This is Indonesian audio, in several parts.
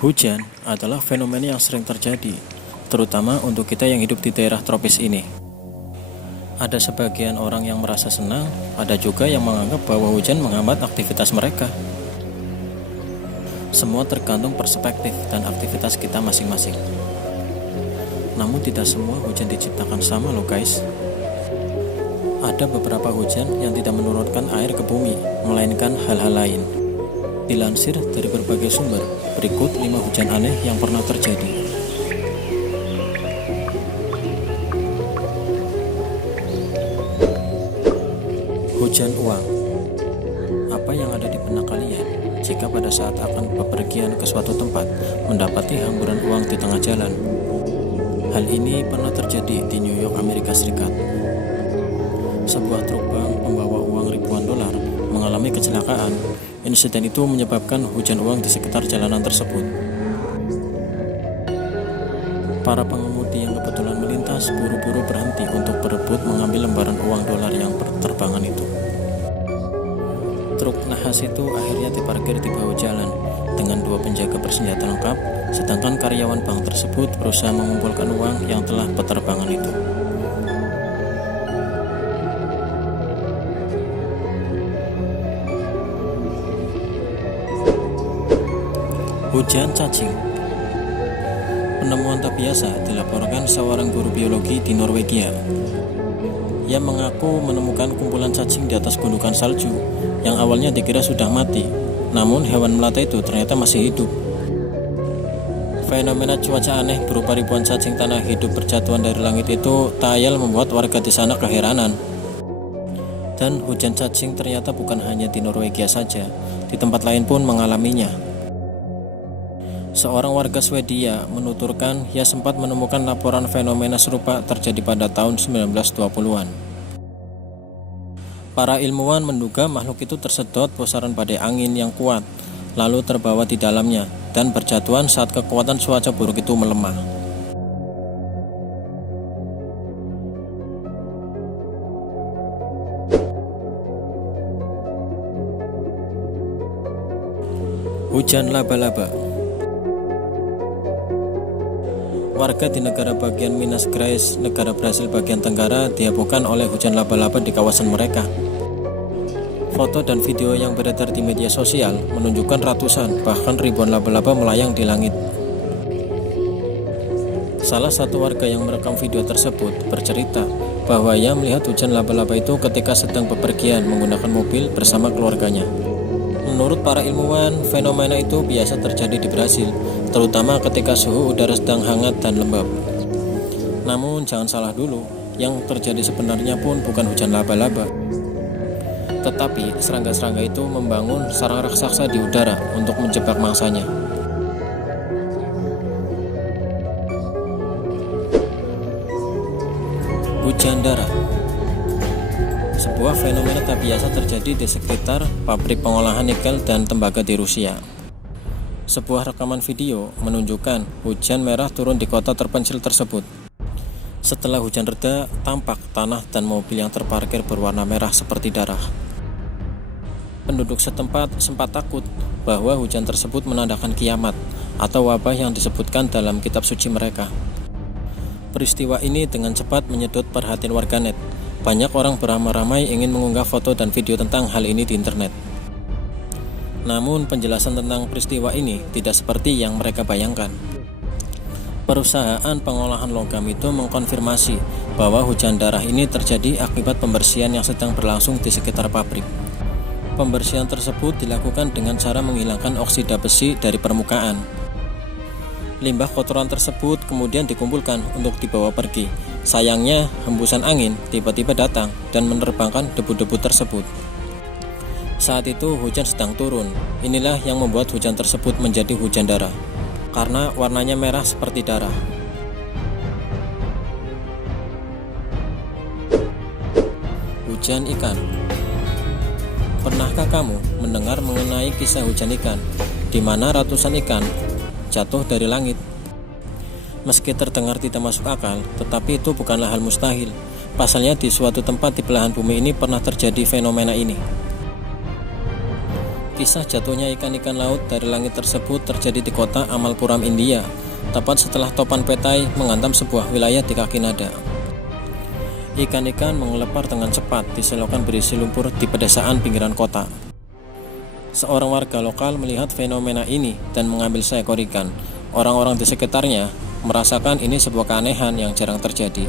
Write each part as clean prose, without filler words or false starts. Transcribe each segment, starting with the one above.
Hujan adalah fenomena yang sering terjadi, terutama untuk kita yang hidup di daerah tropis ini. Ada sebagian orang yang merasa senang, ada juga yang menganggap bahwa hujan menghambat aktivitas mereka. Semua tergantung perspektif dan aktivitas kita masing-masing. Namun tidak semua hujan diciptakan sama loh guys. Ada beberapa hujan yang tidak menurunkan air ke bumi, melainkan hal-hal lain. Dilansir dari berbagai sumber, berikut 5 hujan aneh yang pernah terjadi. Hujan uang. Apa yang ada di benak kalian jika pada saat akan bepergian ke suatu tempat mendapati hamburan uang di tengah jalan? Hal ini pernah terjadi di New York, Amerika Serikat. Sebuah truk bank membawa uang ribuan dolar mengalami kecelakaan. Insiden itu menyebabkan hujan uang di sekitar jalanan tersebut. Para pengemudi yang kebetulan melintas buru-buru berhenti untuk berebut mengambil lembaran uang dolar yang berterbangan itu. Truk nahas itu akhirnya diparkir di bahu jalan dengan 2 penjaga bersenjata lengkap, sedangkan karyawan bank tersebut berusaha mengumpulkan uang yang telah berterbangan itu. Hujan cacing. Penemuan tak biasa dilaporkan seorang guru biologi di Norwegia. Ia mengaku menemukan kumpulan cacing di atas gundukan salju yang awalnya dikira sudah mati, namun hewan melata itu ternyata masih hidup. Fenomena cuaca aneh berupa ribuan cacing tanah hidup berjatuhan dari langit itu tak ayal membuat warga di sana keheranan. Dan hujan cacing ternyata bukan hanya di Norwegia saja, di tempat lain pun mengalaminya. Seorang warga Swedia menuturkan ia sempat menemukan laporan fenomena serupa terjadi pada tahun 1920-an. Para ilmuwan menduga makhluk itu tersedot pusaran badai angin yang kuat, lalu terbawa di dalamnya dan berjatuhan saat kekuatan cuaca buruk itu melemah. Hujan laba-laba. Warga di negara bagian Minas Gerais, negara Brasil bagian tenggara, dihebohkan oleh hujan laba-laba di kawasan mereka. Foto dan video yang beredar di media sosial menunjukkan ratusan, bahkan ribuan laba-laba melayang di langit. Salah satu warga yang merekam video tersebut bercerita bahwa ia melihat hujan laba-laba itu ketika sedang bepergian menggunakan mobil bersama keluarganya. Menurut para ilmuwan, fenomena itu biasa terjadi di Brasil, terutama ketika suhu udara sedang hangat dan lembab. Namun jangan salah dulu, yang terjadi sebenarnya pun bukan hujan laba-laba. Tetapi serangga-serangga itu membangun sarang raksasa di udara untuk menjebak mangsanya. Hujan darat. Sebuah fenomena tak biasa terjadi di sekitar pabrik pengolahan nikel dan tembaga di Rusia. Sebuah rekaman video menunjukkan hujan merah turun di kota terpencil tersebut. Setelah hujan reda, tampak tanah dan mobil yang terparkir berwarna merah seperti darah. Penduduk setempat sempat takut bahwa hujan tersebut menandakan kiamat atau wabah yang disebutkan dalam kitab suci mereka. Peristiwa ini dengan cepat menyedot perhatian warganet. Banyak orang beramai-ramai ingin mengunggah foto dan video tentang hal ini di internet. Namun penjelasan tentang peristiwa ini tidak seperti yang mereka bayangkan. Perusahaan pengolahan logam itu mengkonfirmasi bahwa hujan darah ini terjadi akibat pembersihan yang sedang berlangsung di sekitar pabrik. Pembersihan tersebut dilakukan dengan cara menghilangkan oksida besi dari permukaan. Limbah kotoran tersebut kemudian dikumpulkan untuk dibawa pergi. Sayangnya, hembusan angin tiba-tiba datang dan menerbangkan debu-debu tersebut. Saat itu hujan sedang turun. Inilah yang membuat hujan tersebut menjadi hujan darah, karena warnanya merah seperti darah. Hujan ikan. Pernahkah kamu mendengar mengenai kisah hujan ikan, di mana ratusan ikan jatuh dari langit? Meski terdengar tidak masuk akal, tetapi itu bukanlah hal mustahil. Pasalnya di suatu tempat di belahan bumi ini pernah terjadi fenomena ini. Kisah jatuhnya ikan-ikan laut dari langit tersebut terjadi di kota Amalpuram, India, tepat setelah topan petai menghantam sebuah wilayah di kaki nada. Ikan-ikan mengelepar dengan cepat di selokan berisi lumpur di pedesaan pinggiran kota. Seorang warga lokal melihat fenomena ini dan mengambil seekor ikan. Orang-orang di sekitarnya merasakan ini sebuah keanehan yang jarang terjadi.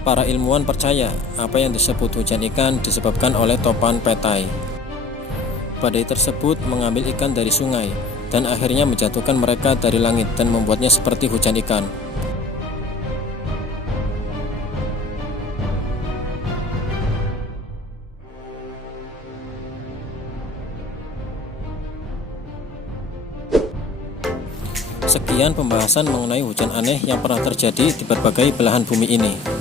Para ilmuwan percaya apa yang disebut hujan ikan disebabkan oleh topan petai. Badai tersebut mengambil ikan dari sungai dan akhirnya menjatuhkan mereka dari langit dan membuatnya seperti hujan ikan. Sekian pembahasan mengenai hujan aneh yang pernah terjadi di berbagai belahan bumi ini.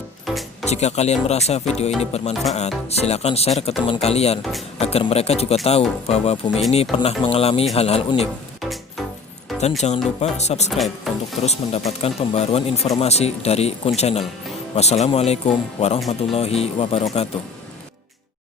Jika kalian merasa video ini bermanfaat, silakan share ke teman kalian agar mereka juga tahu bahwa bumi ini pernah mengalami hal-hal unik. Dan jangan lupa subscribe untuk terus mendapatkan pembaruan informasi dari Kun Channel. Wassalamualaikum warahmatullahi wabarakatuh.